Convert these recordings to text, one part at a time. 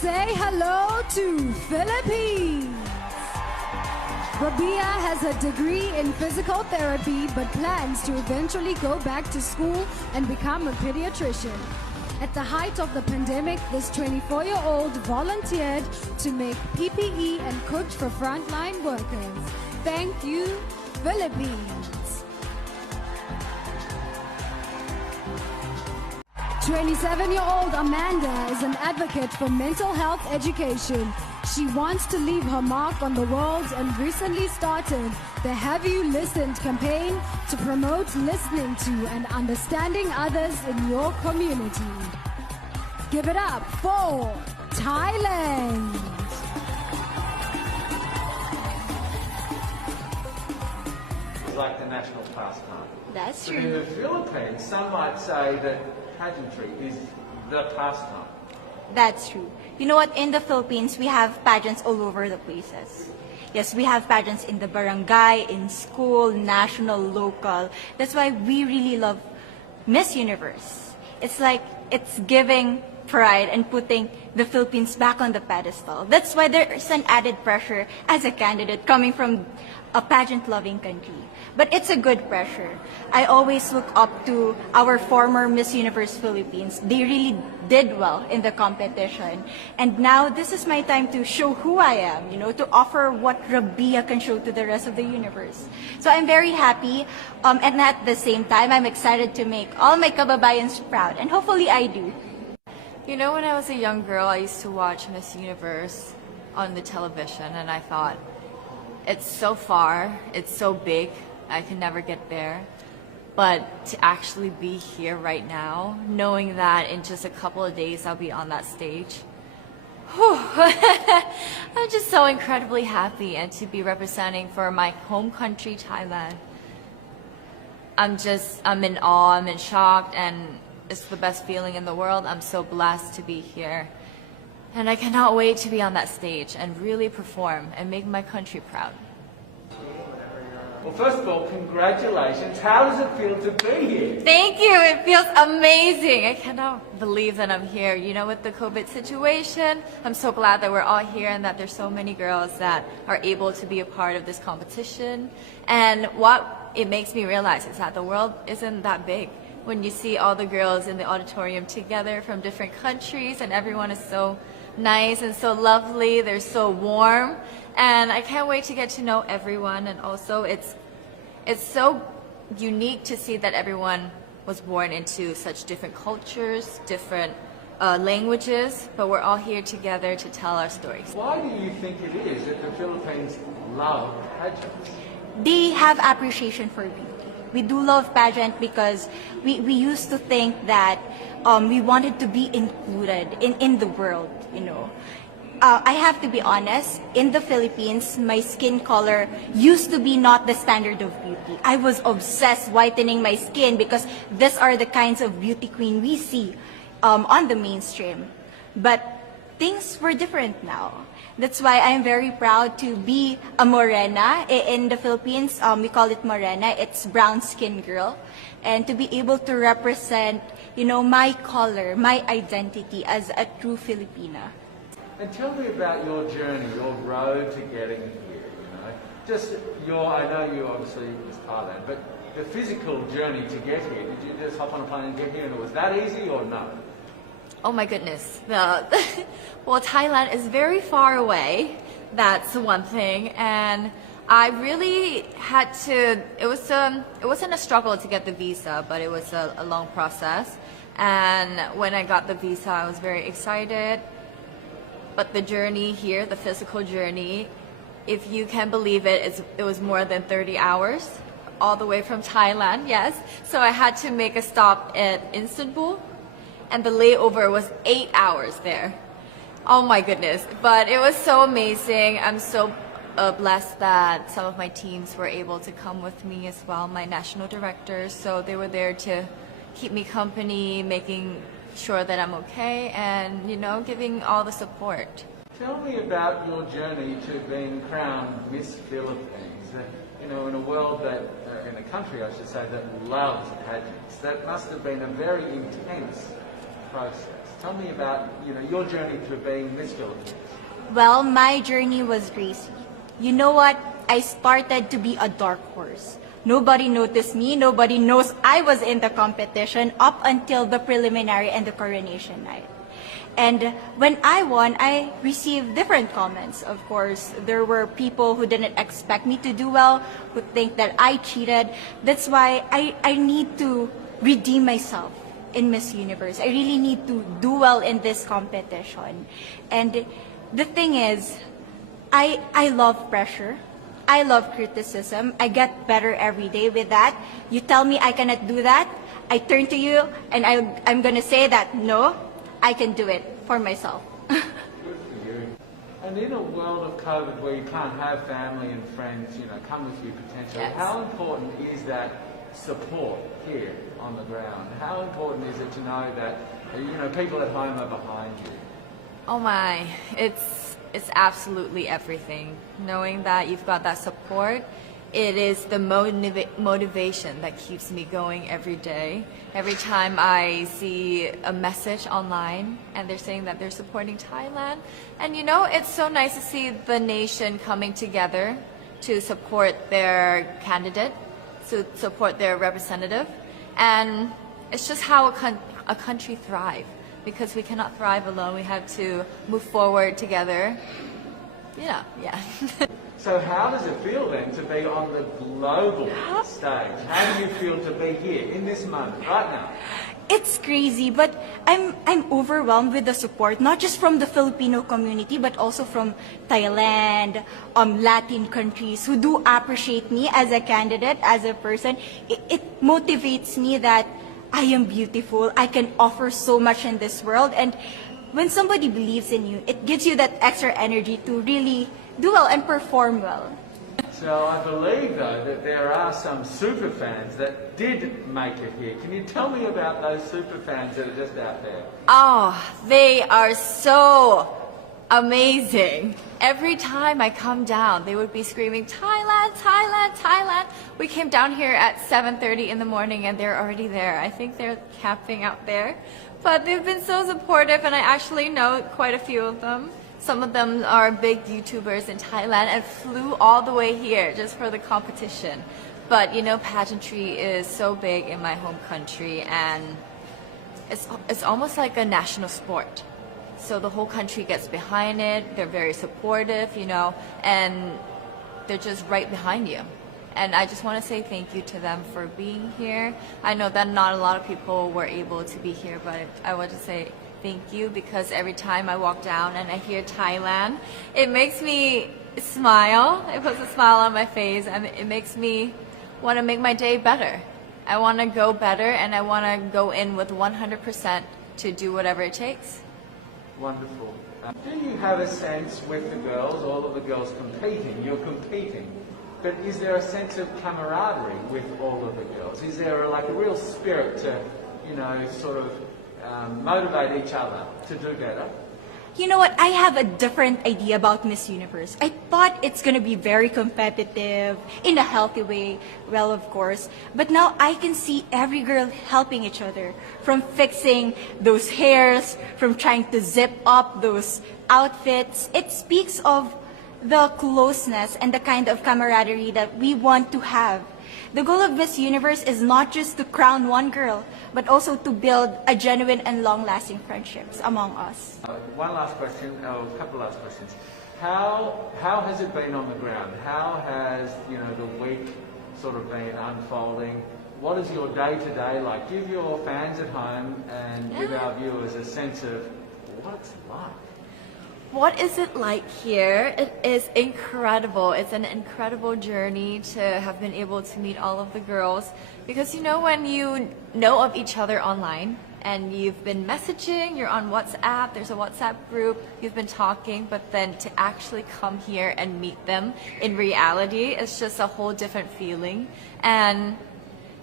say hello to Philippines. Rabia has a degree in physical therapy but plans to eventually go back to school and become a pediatrician. At the height of the pandemic, this 24-year-old volunteered to make PPE and cooked for frontline workers. Thank you, Philippines. 27-year-old Amanda is an advocate for mental health education. She wants to leave her mark on the world and recently started the Have You Listened campaign to promote listening to and understanding others in your community. Give it up for Thailand. It's like the national pastime. That's But in true. the Philippines, some might say that pageantry is the pastime. That's true. You know what? In the Philippines, we have pageants all over the places. Yes, we have pageants in the barangay, in school, national, local. That's why we really love Miss Universe. It's like it's giving pride and putting the Philippines back on the pedestal. That's why there's an added pressure as a candidate coming from a pageant-loving country. But it's a good pressure. I always look up to our former Miss Universe Philippines. They really did well in the competition. And now this is my time to show who I am, to offer what Rabia can show to the rest of the universe. So I'm very happy, and at the same time, I'm excited to make all my kababayans proud, and hopefully I do. When I was a young girl, I used to watch Miss Universe on the television, and I thought, it's so far, it's so big, I can never get there. But to actually be here right now, knowing that in just a couple of days I'll be on that stage, I'm just so incredibly happy, and to be representing for my home country, Thailand. I'm in awe, I'm in shock, and it's the best feeling in the world. I'm so blessed to be here. And I cannot wait to be on that stage and really perform and make my country proud. Well, first of all, congratulations. How does it feel to be here? Thank you. It feels amazing. I cannot believe that I'm here. With the COVID situation, I'm so glad that we're all here and that there's so many girls that are able to be a part of this competition. And what it makes me realize is that the world isn't that big. When you see all the girls in the auditorium together from different countries, and everyone is so nice and so lovely, they're so warm, and I can't wait to get to know everyone. And also it's so unique to see that everyone was born into such different cultures, different languages, but we're all here together to tell our stories. Why do you think it is that the Philippines love pageants? They have appreciation for beauty. We do love pageant because we used to think that we wanted to be included in the world, I have to be honest, in the Philippines, my skin color used to be not the standard of beauty. I was obsessed whitening my skin because these are the kinds of beauty queen we see on the mainstream. But things were different now. That's why I'm very proud to be a morena. In the Philippines, we call it morena. It's brown skin girl. And to be able to represent, my color, my identity as a true Filipina. And tell me about your journey, your road to getting here, I know you obviously was Thailand, but the physical journey to get here, did you just hop on a plane and get here and it was that easy or no? Oh my goodness. Well, Thailand is very far away. That's one thing. And I really had to, it wasn't a struggle to get the visa, but it was a long process. And when I got the visa, I was very excited. But the journey here, the physical journey, if you can believe it, it was more than 30 hours, all the way from Thailand, yes. So I had to make a stop at Istanbul, and the layover was 8 hours there. Oh my goodness. But it was so amazing. I'm so blessed that some of my teams were able to come with me as well, my national directors. So they were there to keep me company, making sure that I'm okay, and giving all the support. Tell me about your journey to being crowned Miss Philippines. In a world that, in a country I should say, that loves pageants. That must have been a very intense process. Tell me about, your journey to being Miss Philippines. Well, my journey was crazy. You know what? I started to be a dark horse. Nobody noticed me. Nobody knows I was in the competition up until the preliminary and the coronation night. And when I won, I received different comments. Of course, there were people who didn't expect me to do well, who think that I cheated. That's why I need to redeem myself in Miss Universe. I really need to do well in this competition. And the thing is, I love pressure. I love criticism. I get better every day with that. You tell me I cannot do that, I turn to you and I'm going to say that, no, I can do it for myself. Good for you. And in a world of COVID where you can't have family and friends, come with you potentially, Yes. how important is that support here on the ground? How important is it to know that, people at home are behind you? Oh my, it's absolutely everything. Knowing that you've got that support, it is the motivation that keeps me going every day. Every time I see a message online and they're saying that they're supporting Thailand, and it's so nice to see the nation coming together to support their candidate, to support their representative, and it's just how a country thrives. Because we cannot thrive alone, we have to move forward together. Yeah. So how does it feel then to be on the global stage? How do you feel to be here in this moment, right now? It's crazy, but I'm overwhelmed with the support, not just from the Filipino community, but also from Thailand, Latin countries who do appreciate me as a candidate, as a person. It motivates me that I am beautiful. I can offer so much in this world. And when somebody believes in you, it gives you that extra energy to really do well and perform well. So I believe, though, that there are some super fans that did make it here. Can you tell me about those super fans that are just out there? Oh, they are so amazing. Every time I come down, they would be screaming, Thailand, Thailand, Thailand. We came down here at 7:30 in the morning and they're already there. I think they're camping out there. But they've been so supportive and I actually know quite a few of them. Some of them are big YouTubers in Thailand and flew all the way here just for the competition. But pageantry is so big in my home country and it's almost like a national sport. So the whole country gets behind it. They're very supportive, and they're just right behind you. And I just want to say thank you to them for being here. I know that not a lot of people were able to be here, but I want to say thank you because every time I walk down and I hear Thailand, it makes me smile. It puts a smile on my face and it makes me want to make my day better. I want to go better and I want to go in with 100% to do whatever it takes. Wonderful. Do you have a sense with the girls, all of the girls competing, you're competing, but is there a sense of camaraderie with all of the girls? Is there a real spirit to, motivate each other to do better? You know what? I have a different idea about Miss Universe. I thought it's going to be very competitive in a healthy way. Well, of course. But now I can see every girl helping each other. From fixing those hairs, from trying to zip up those outfits. It speaks of the closeness and the kind of camaraderie that we want to have. The goal of Miss Universe is not just to crown one girl, but also to build a genuine and long-lasting friendships among us. One last question, a couple last questions. How has it been on the ground? How has the week sort of been unfolding? What is your day-to-day like? Give your fans at home and give our viewers a sense of what it's like. What is it like here? It is incredible. It's an incredible journey to have been able to meet all of the girls because when you know of each other online and you've been messaging, you're on WhatsApp, there's a WhatsApp group, you've been talking, but then to actually come here and meet them in reality, it's just a whole different feeling. And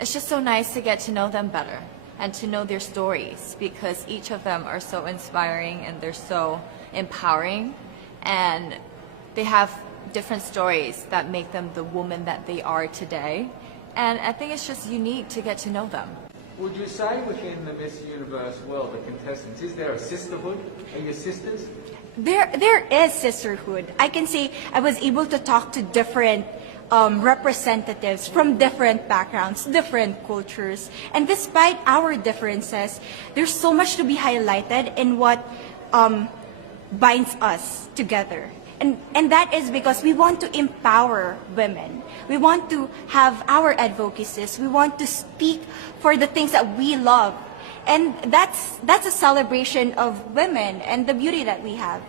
it's just so nice to get to know them better and to know their stories because each of them are so inspiring and they're so empowering and they have different stories that make them the woman that they are today, and I think it's just unique to get to know them. Would you say within the Miss Universe world, the contestants, is there a sisterhood? Are you sisters? There is sisterhood. I can say I was able to talk to different representatives from different backgrounds, different cultures. And despite our differences, there's so much to be highlighted in what binds us together. And that is because we want to empower women. We want to have our advocacies. We want to speak for the things that we love. And that's a celebration of women and the beauty that we have.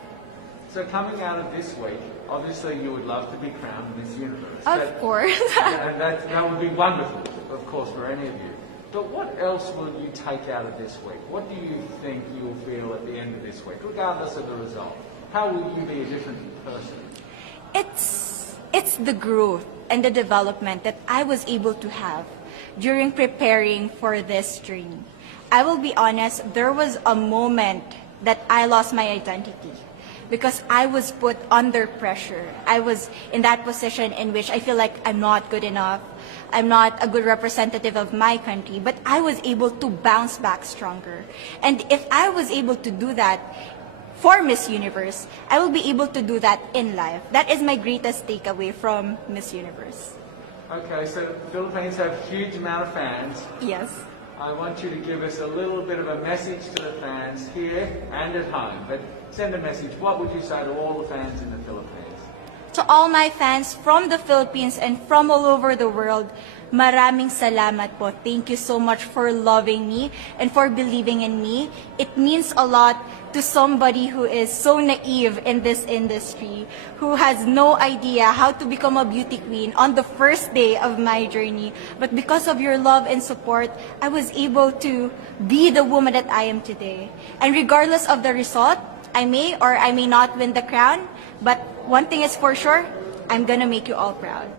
So coming out of this week, obviously you would love to be crowned Miss Universe. Of course. And that would be wonderful, of course, for any of you. But what else will you take out of this week? What do you think you'll feel at the end of this week, regardless of the result? How will you be a different person? It's the growth and the development that I was able to have during preparing for this dream. I will be honest, there was a moment that I lost my identity because I was put under pressure. I was in that position in which I feel like I'm not good enough. I'm not a good representative of my country, but I was able to bounce back stronger. And if I was able to do that for Miss Universe, I will be able to do that in life. That is my greatest takeaway from Miss Universe. Okay, so the Philippines have a huge amount of fans. Yes. I want you to give us a little bit of a message to the fans here and at home. But send a message. What would you say to all the fans in the Philippines? To all my fans from the Philippines and from all over the world, maraming salamat po. Thank you so much for loving me and for believing in me. It means a lot to somebody who is so naive in this industry, who has no idea how to become a beauty queen on the first day of my journey. But because of your love and support, I was able to be the woman that I am today. And regardless of the result, I may or I may not win the crown, but one thing is for sure, I'm gonna make you all proud.